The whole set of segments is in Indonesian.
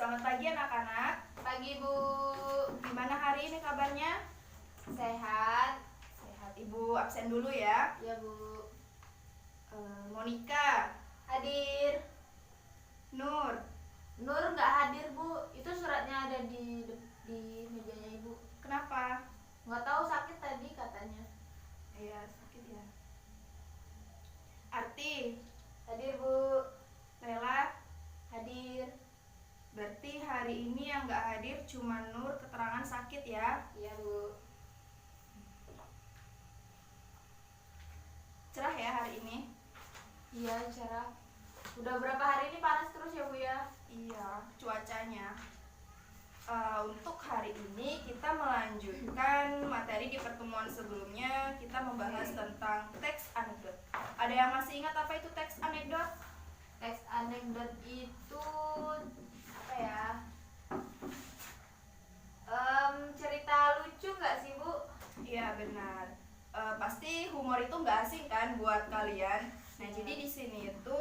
Selamat pagi anak-anak. Pagi Bu. Gimana hari ini kabarnya? Sehat? Sehat. Ibu absen dulu ya. Ya Bu. Monica, Hadir. Nur. Nur nggak hadir Bu. Itu suratnya ada di mejanya Ibu. Kenapa? Nggak tahu, sakit tadi katanya. Iya, sakit ya. Arti, Hadir Bu. Lela. Hadir. Berarti hari ini yang nggak hadir cuma Nur, keterangan sakit ya. Iya Bu. Cerah ya hari ini? Iya cerah. Udah berapa hari ini panas terus ya Bu ya? Iya, cuacanya. Untuk hari ini kita melanjutkan materi di pertemuan sebelumnya. Kita membahas tentang teks anekdot. Ada yang masih ingat apa itu teks anekdot? Teks anekdot itu apa ya? Cerita lucu nggak sih Bu? Iya benar. Pasti humor itu nggak asing kan buat kalian. Nah jadi di sini itu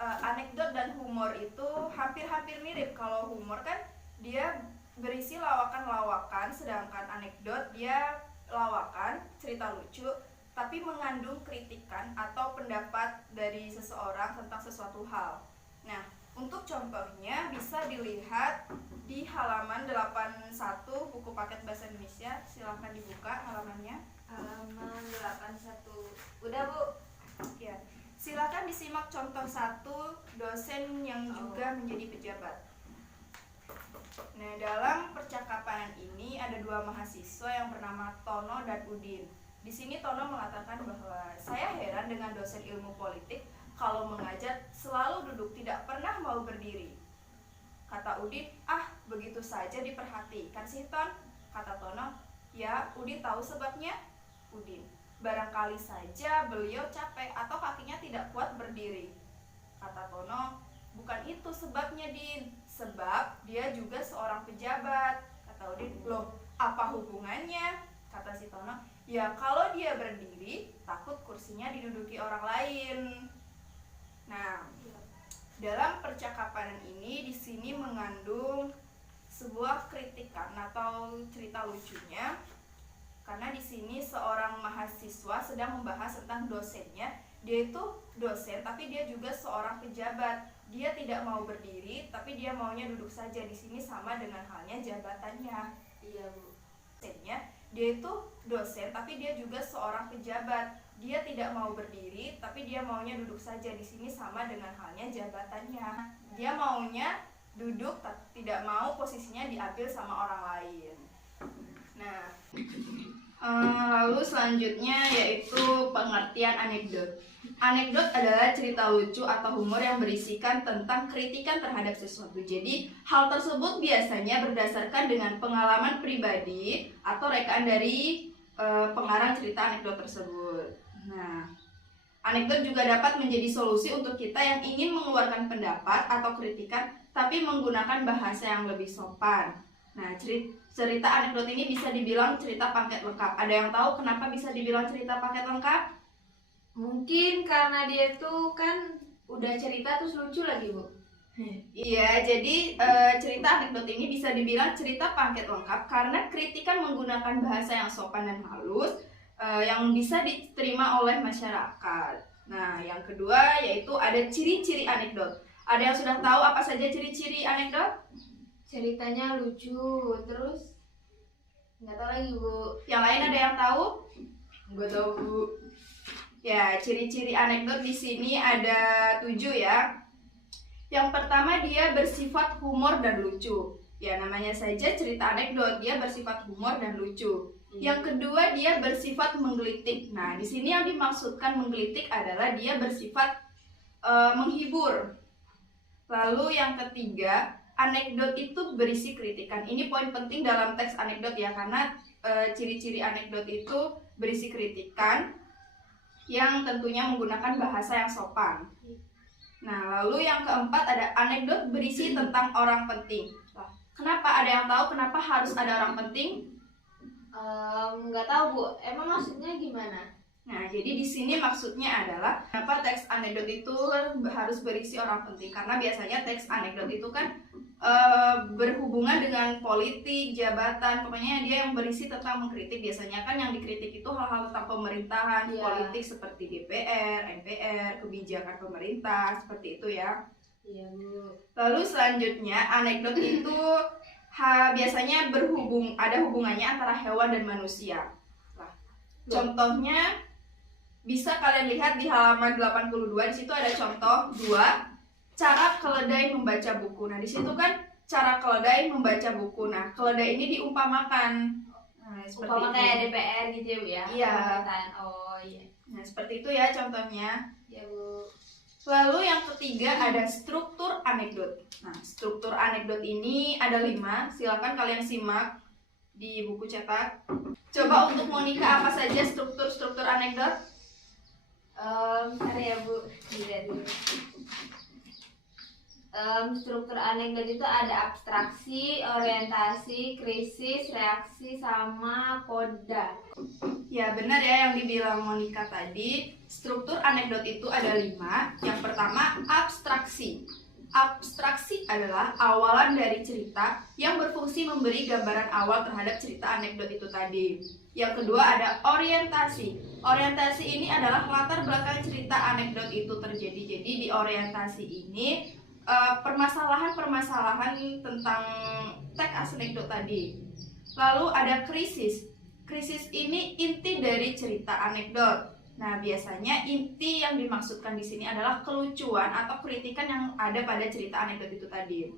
anekdot dan humor itu hampir-hampir mirip. Kalau humor kan dia berisi lawakan-lawakan, sedangkan anekdot dia lawakan, cerita lucu, tapi mengandung kritikan atau pendapat dari seseorang tentang sesuatu hal. Nah, untuk contohnya bisa dilihat di halaman 81 buku paket bahasa Indonesia. Silahkan dibuka halamannya. Halaman 81. Udah Bu. Ya, silakan disimak contoh 1, dosen yang juga menjadi pejabat. Nah, dalam percakapan ini ada dua mahasiswa yang bernama Tono dan Udin. Di sini Tono mengatakan bahwa saya heran dengan dosen ilmu politik, kalau mengajar selalu duduk, tidak pernah mau berdiri. Kata Udin, begitu saja diperhatikan sih Ton. Kata Tono, ya Udin tahu sebabnya. Udin, barangkali saja beliau capek atau kakinya tidak kuat berdiri. Kata Tono, bukan itu sebabnya Din, sebab dia juga seorang pejabat. Kata Udin, loh apa hubungannya? Kata si Tono, ya kalau dia berdiri takut kursinya diduduki orang lain. Nah, dalam percakapan ini di sini mengandung sebuah kritikan atau cerita lucunya, karena di sini seorang mahasiswa sedang membahas tentang dosennya. Dia itu dosen tapi dia juga seorang pejabat. Dia tidak mau berdiri tapi dia maunya duduk saja. Di sini sama dengan halnya jabatannya. Iya Bu. Dosennya, dia itu dosen tapi dia juga seorang pejabat. Dia tidak mau berdiri tapi dia maunya duduk saja. Di sini sama dengan halnya jabatannya. Dia maunya duduk tapi tidak mau posisinya diambil sama orang lain. Nah, lalu selanjutnya yaitu pengertian anekdot. Anekdot adalah cerita lucu atau humor yang berisikan tentang kritikan terhadap sesuatu. Jadi, hal tersebut biasanya berdasarkan dengan pengalaman pribadi atau rekaan dari pengarang cerita anekdot tersebut. Nah, anekdot juga dapat menjadi solusi untuk kita yang ingin mengeluarkan pendapat atau kritikan tapi menggunakan bahasa yang lebih sopan. Nah, cerita anekdot ini bisa dibilang cerita paket lengkap. Ada yang tahu kenapa bisa dibilang cerita paket lengkap? Mungkin karena dia tuh kan udah cerita terus lucu lagi Bu. Iya, jadi cerita anekdot ini bisa dibilang cerita paket lengkap karena kritikan menggunakan bahasa yang sopan dan halus yang bisa diterima oleh masyarakat. Nah, yang kedua yaitu ada ciri-ciri anekdot. Ada yang sudah tahu apa saja ciri-ciri anekdot? Ceritanya lucu, terus nggak tahu lagi Bu. Yang lain ada yang tahu? Nggak tahu Bu. Ya, ciri-ciri anekdot di sini ada 7 ya. Yang pertama dia bersifat humor dan lucu. Ya, namanya saja cerita anekdot, dia bersifat humor dan lucu. Yang kedua dia bersifat menggelitik. Nah, di sini yang dimaksudkan menggelitik adalah dia bersifat menghibur. Lalu yang ketiga, anekdot itu berisi kritikan. Ini poin penting dalam teks anekdot ya, karena ciri-ciri anekdot itu berisi kritikan yang tentunya menggunakan bahasa yang sopan. Nah, lalu yang keempat ada anekdot berisi tentang orang penting. Kenapa? Ada yang tahu kenapa harus ada orang penting? Nggak tahu Bu. Emang maksudnya gimana? Nah, jadi di sini maksudnya adalah kenapa teks anekdot itu harus berisi orang penting? Karena biasanya teks anekdot itu kan berhubungan dengan politik, jabatan, pokoknya dia yang berisi tentang mengkritik. Biasanya kan yang dikritik itu hal-hal tentang pemerintahan, Iya. politik seperti DPR, MPR, kebijakan pemerintah, seperti itu ya. Iya, Bu. Lalu selanjutnya anekdot itu biasanya ada hubungannya antara hewan dan manusia. Nah, contohnya bisa kalian lihat di halaman 82. Di situ ada contoh 2 cara keledai membaca buku. Nah, di situ kan cara keledai membaca buku. Nah, keledai ini diumpamakan. Nah, seperti Umpama itu. kayak DPR gitu ya, Bu ya. Iya. Pemerintahan. Oh iya. Nah, seperti itu ya contohnya. Ya, Bu. Lalu yang ketiga ada struktur anekdot. Nah, struktur anekdot ini ada 5. Silakan kalian simak di buku cetak. Coba untuk Monica, apa saja struktur anekdot? Bentar ya, Bu. Dilihat dulu. Struktur anekdot itu ada abstraksi, orientasi, krisis, reaksi, sama koda. Ya, benar ya yang dibilang Monica tadi. Struktur anekdot itu ada 5. Yang pertama, abstraksi. Abstraksi adalah awalan dari cerita yang berfungsi memberi gambaran awal terhadap cerita anekdot itu tadi. Yang kedua ada orientasi. Orientasi ini adalah latar belakang cerita anekdot itu terjadi. Jadi di orientasi ini permasalahan-permasalahan tentang teks anekdot tadi. Lalu ada krisis. Krisis ini inti dari cerita anekdot. Nah, biasanya inti yang dimaksudkan di sini adalah kelucuan atau kritikan yang ada pada cerita anekdot itu tadi.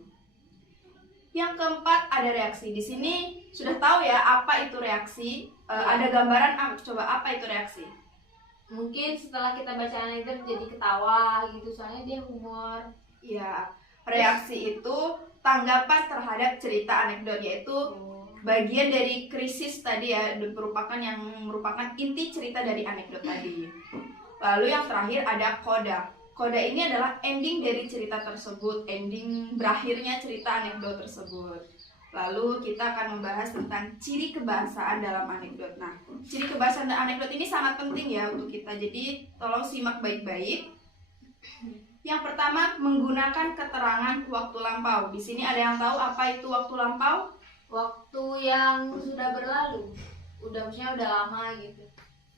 Yang keempat ada reaksi. Di sini sudah tahu ya apa itu reaksi. Ada gambaran coba apa itu reaksi? Mungkin setelah kita baca anekdot jadi ketawa gitu, soalnya dia humor. Ya, reaksi itu tanggapan terhadap cerita anekdot, yaitu bagian dari krisis tadi ya, merupakan inti cerita dari anekdot tadi. Lalu yang terakhir ada koda. Koda ini adalah ending dari cerita tersebut, ending berakhirnya cerita anekdot tersebut. Lalu kita akan membahas tentang ciri kebahasaan dalam anekdot. Nah, ciri kebahasaan dalam anekdot ini sangat penting ya untuk kita. Jadi tolong simak baik-baik. Yang pertama, menggunakan keterangan waktu lampau. Di sini ada yang tahu apa itu waktu lampau? Waktu yang sudah berlalu, maksudnya udah lama gitu.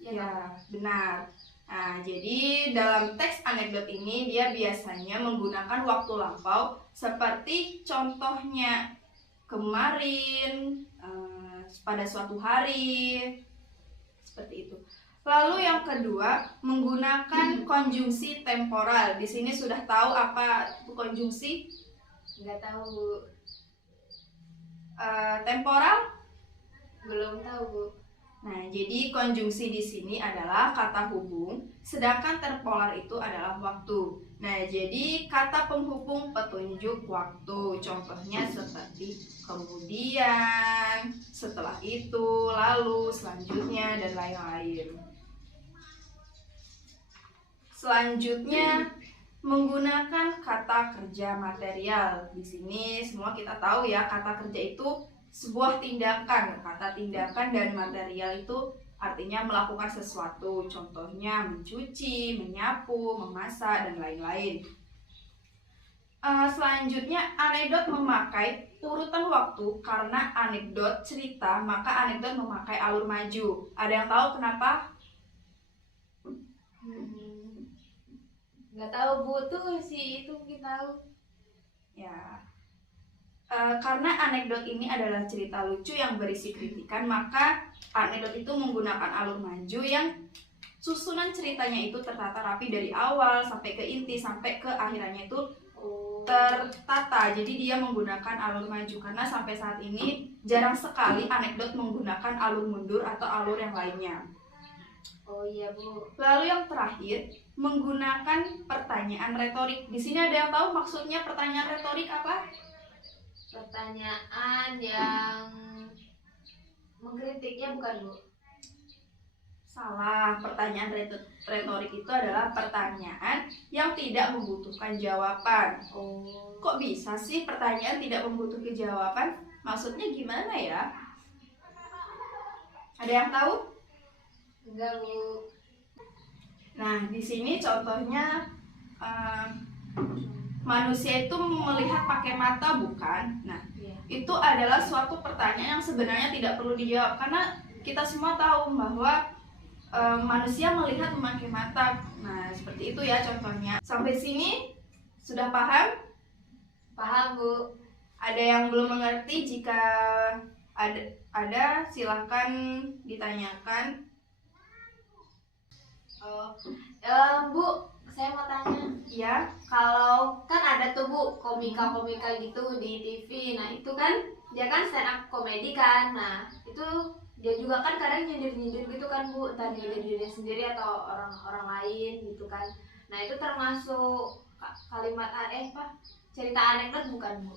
Ya, benar. Nah, jadi dalam teks anekdot ini dia biasanya menggunakan waktu lampau seperti contohnya kemarin, pada suatu hari, seperti itu. Lalu yang kedua, menggunakan konjungsi temporal. Di sini sudah tahu apa itu konjungsi? Nggak tahu, Bu. Temporal? Belum tahu, Bu. Nah, jadi konjungsi di sini adalah kata hubung, sedangkan temporal itu adalah waktu. Nah, jadi kata penghubung petunjuk waktu. Contohnya seperti kemudian, setelah itu, lalu, selanjutnya, dan lain-lain. Selanjutnya, menggunakan kata kerja material. Di sini semua kita tahu ya, kata kerja itu sebuah tindakan. Kata tindakan dan material itu artinya melakukan sesuatu. Contohnya mencuci, menyapu, memasak, dan lain-lain. Selanjutnya, anekdot memakai urutan waktu. Karena anekdot cerita, maka anekdot memakai alur maju. Ada yang tahu kenapa? Nggak tahu, Bu. Tuh si itu mungkin tahu. Ya, karena anekdot ini adalah cerita lucu yang berisi kritikan, maka anekdot itu menggunakan alur maju yang susunan ceritanya itu tertata rapi dari awal sampai ke inti, sampai ke akhirannya itu tertata. Jadi dia menggunakan alur maju karena sampai saat ini jarang sekali anekdot menggunakan alur mundur atau alur yang lainnya. Oh iya, Bu. Lalu yang terakhir, menggunakan pertanyaan retorik. Di sini ada yang tahu maksudnya pertanyaan retorik apa? Pertanyaan yang mengkritiknya bukan, Bu? Salah, pertanyaan retorik itu adalah pertanyaan yang tidak membutuhkan jawaban. Oh. Kok bisa sih pertanyaan tidak membutuhkan jawaban? Maksudnya gimana ya? Ada yang tahu? Enggak, Bu. Nah, di sini contohnya manusia itu melihat pakai mata bukan? Nah, Iya. itu adalah suatu pertanyaan yang sebenarnya tidak perlu dijawab karena kita semua tahu bahwa manusia melihat memakai mata. Nah, seperti itu ya contohnya. Sampai sini sudah paham? Paham, Bu. Ada yang belum mengerti? Jika ada silahkan ditanyakan. Oh, Bu, saya mau tanya. Ya, Kalau kan ada tuh Bu komika-komika gitu di TV. Nah, itu kan dia kan stand up komedi kan. Nah, itu dia juga kan kadang nyindir-nyindir gitu kan Bu, entah nyindir diri sendiri atau orang-orang lain gitu kan. Nah, itu termasuk kalimat cerita anekdot bukan Bu?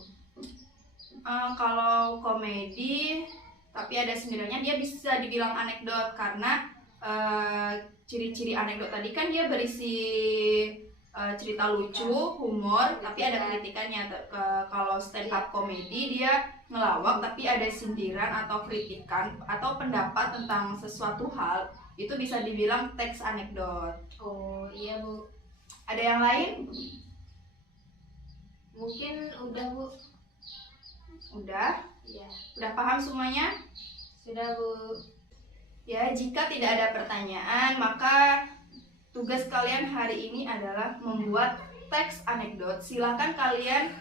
kalau komedi tapi ada sindirannya dia bisa dibilang anekdot karena ciri-ciri anekdot tadi kan dia berisi cerita lucu, humor, tapi ada kritikannya. Kalau stand up komedi dia ngelawak tapi ada sindiran atau kritikan atau pendapat tentang sesuatu hal, itu bisa dibilang teks anekdot. Oh iya Bu. Ada yang lain? Mungkin udah Bu. Udah? Iya. Udah paham semuanya? Sudah Bu. Ya, jika tidak ada pertanyaan, maka tugas kalian hari ini adalah membuat teks anekdot. Silakan kalian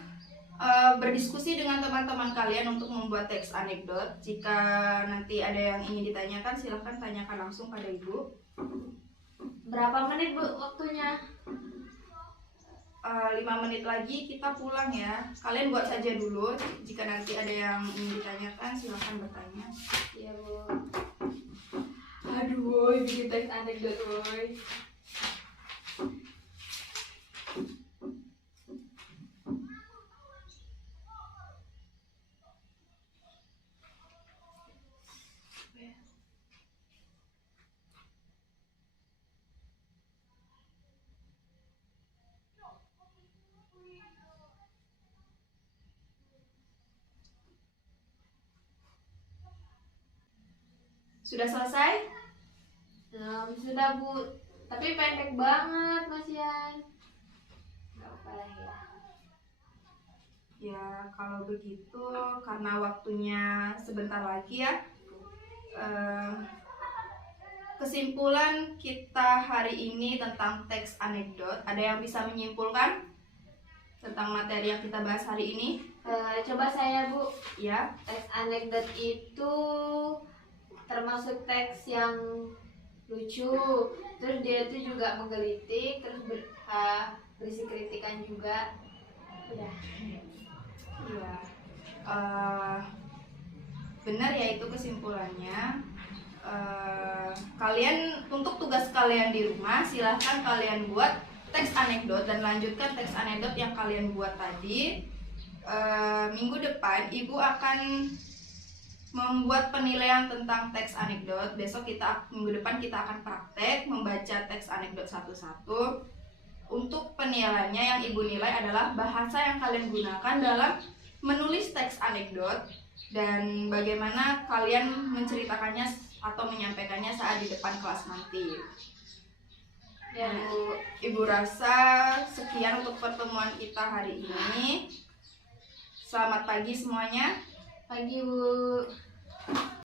berdiskusi dengan teman-teman kalian untuk membuat teks anekdot. Jika nanti ada yang ingin ditanyakan, silakan tanyakan langsung pada Ibu. Berapa menit Bu waktunya? 5 menit lagi kita pulang ya. Kalian buat saja dulu. Jika nanti ada yang ingin ditanyakan, silakan bertanya. Iya Bu. Aduh, woy, bikin teks anekdot, woy. Sudah selesai? Sudah Bu. Tapi pendek banget Mas Yan. Gak apa ya. Ya, kalau begitu karena waktunya sebentar lagi ya. Kesimpulan kita hari ini tentang teks anekdot, ada yang bisa menyimpulkan tentang materi yang kita bahas hari ini? Coba saya Bu. Ya, Teks anekdot itu termasuk teks yang lucu, terus dia itu juga menggelitik, terus berisi kritikan juga. Udah. iya. Benar ya itu kesimpulannya. Kalian untuk tugas kalian di rumah silahkan kalian buat teks anekdot dan lanjutkan teks anekdot yang kalian buat tadi. Minggu depan Ibu akan membuat penilaian tentang teks anekdot. Besok minggu depan kita akan praktek membaca teks anekdot satu-satu. Untuk penilaiannya yang Ibu nilai adalah bahasa yang kalian gunakan dalam menulis teks anekdot dan bagaimana kalian menceritakannya atau menyampaikannya saat di depan kelas nanti. Ya. Ibu rasa sekian untuk pertemuan kita hari ini. Selamat pagi semuanya. Pagi Bu.